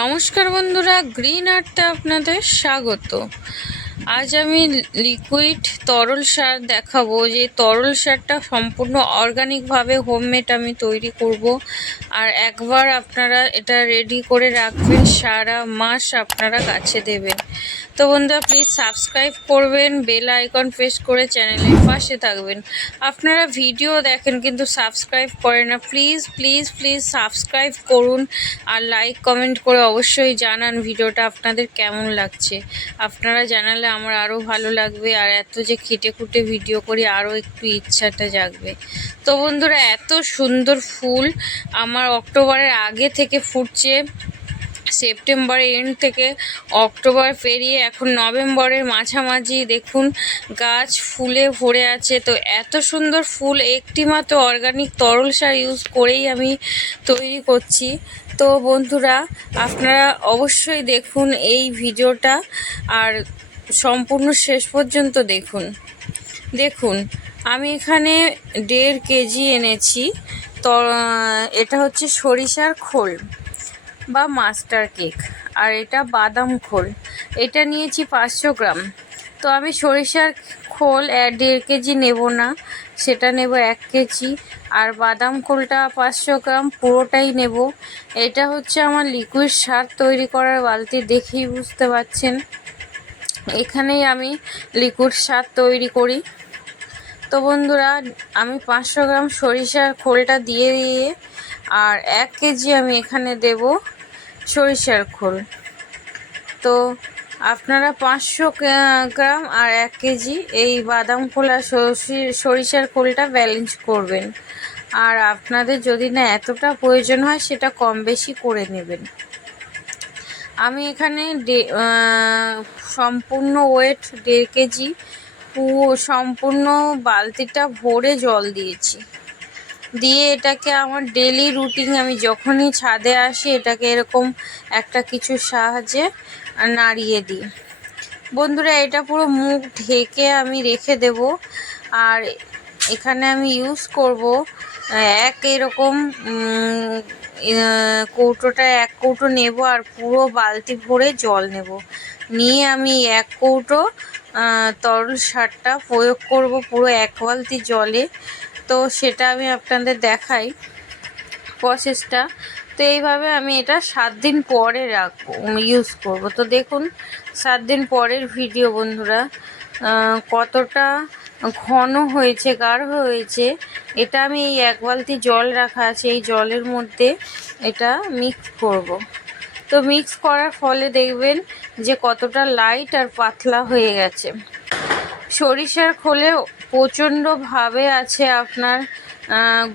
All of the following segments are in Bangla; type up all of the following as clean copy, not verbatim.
নমস্কার বন্ধুরা, গ্রিন আর্টে আপনাদের স্বাগত। আজ আমি লিকুইড তরল সার দেখাবো, যে তরল সারটা সম্পূর্ণ অর্গানিকভাবে হোমমেড আমি তৈরি করব। আর একবার আপনারা এটা রেডি করে রাখবেন, সারা মাস আপনারা গাছে দেবেন। তো বন্ধুরা, প্লিজ সাবস্ক্রাইব করবেন, বেল আইকন প্রেস করে চ্যানেলের পাশে থাকবেন। আপনারা ভিডিও দেখেন কিন্তু সাবস্ক্রাইব করেন না। প্লিজ প্লিজ প্লিজ সাবস্ক্রাইব করুন আর লাইক কমেন্ট করে অবশ্যই জানান ভিডিওটা আপনাদের কেমন লাগছে। আপনারা জানালে আমার আরও ভালো লাগবে, আর এত যে খেটে খুঁটে ভিডিও করি আরও একটু ইচ্ছাটা জাগবে। তো বন্ধুরা, এত সুন্দর ফুল আমার অক্টোবরের আগে থেকে ফুটছে। সেপ্টেম্বরের এন্ড থেকে অক্টোবর পেরিয়ে এখন নভেম্বরের মাঝামাঝি দেখুন গাছ ফুলে ভরে আছে। তো এত সুন্দর ফুল একটি মাত্র অর্গানিক তরল সার ইউজ করেই আমি তৈরি করছি। তো বন্ধুরা, আপনারা অবশ্যই দেখুন এই ভিডিওটা, আর সম্পূর্ণ শেষ পর্যন্ত দেখুন আমি এখানে 1.5 কেজি এনেছি। তো এটা হচ্ছে সরিষার খোল বা মাস্টার কেক, আর এটা বাদাম খোল। এটা নিয়েছি 500 গ্রাম। তো আমি সরিষার খোল 1.5 কেজি নেব না, সেটা নেব 1 কেজি। আর বাদাম খোলটা 500 গ্রাম পুরোটাই নেব। এটা হচ্ছে আমার লিকুইড সার তৈরি করার বালতি, দেখেই বুঝতে পারছেন। এখানেই আমি লিকুইড সার তৈরি করি। তো বন্ধুরা, আমি 500 গ্রাম সরিষার খোলটা দিয়ে আর 1 কেজি আমি এখানে দেব সরিষার খোল। তো আপনারা 500 গ্রাম আর 1 কেজি এই বাদাম খোল আর সরিষার খোলটা ব্যালেন্স করবেন। আর আপনাদের যদি না এতটা প্রয়োজন হয় সেটা কম বেশি করে নেবেন। আমি এখানে সম্পূর্ণ ওয়েট 1.5 কেজি সম্পূর্ণ বালতিটা ভরে জল দিয়েছি। দিয়ে এটাকে আমার ডেলি রুটিন, আমি যখনই ছাদে আসি এটাকে এরকম একটা কিছুর সাহায্যে নাড়িয়ে দিই। বন্ধুরা, এটা পুরো মুখ ঢেকে আমি রেখে দেব। আর এখানে আমি ইউজ করব এরকম কৌটোটা 1 কৌটো নেব, আর পুরো বালতি ভরে জল নেব। নিয়ে আমি 1 কৌটো তরল সারটা প্রয়োগ করব পুরো 1 বালতি জলে। তো সেটা আমি আপনাদের দেখাই প্রসেসটা। তো এইভাবে আমি এটা 7 দিন পরে ইউজ করব। তো দেখুন 7 দিন পরের ভিডিও বন্ধুরা, কতটা ঘন হয়েছে, গাঢ় হয়েছে। এটা আমি এই 1 বালতি জল রাখা আছে, এই জলের মধ্যে এটা মিক্স করব। তো মিক্স করার ফলে দেখবেন যে কতটা লাইট আর পাতলা হয়ে গেছে। সরিষার খোলে প্রচণ্ডভাবে আছে আপনার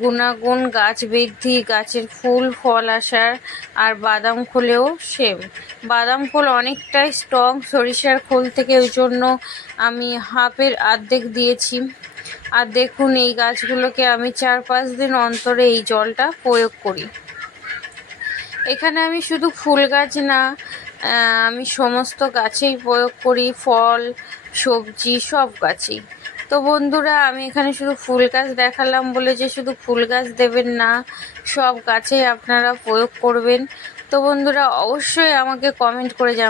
গুণাগুণ, গাছ বৃদ্ধি, গাছের ফুল ফল আসার। আর বাদাম খোলেও সেম। বাদাম খোল অনেকটাই স্ট্রং সরিষার খোল থেকে, ওই জন্য আমি হাফের অর্ধেক দিয়েছি। আর দেখুন এই গাছগুলোকে আমি 4-5 দিন অন্তরে এই জলটা প্রয়োগ করি। এখানে আমি শুধু ফুল গাছ না, আমি সমস্ত গাছেই প্রয়োগ করি, ফল সবজি সব গাছেই। তো বন্ধুরা, আমি এখানে শুধু ফুল গাছ দেখালাম বলে যে শুধু ফুল গাছ দেবেন না, সব গাছেই আপনারা প্রয়োগ করবেন। তো বন্ধুরা, অবশ্যই আমাকে কমেন্ট করে জানাবেন।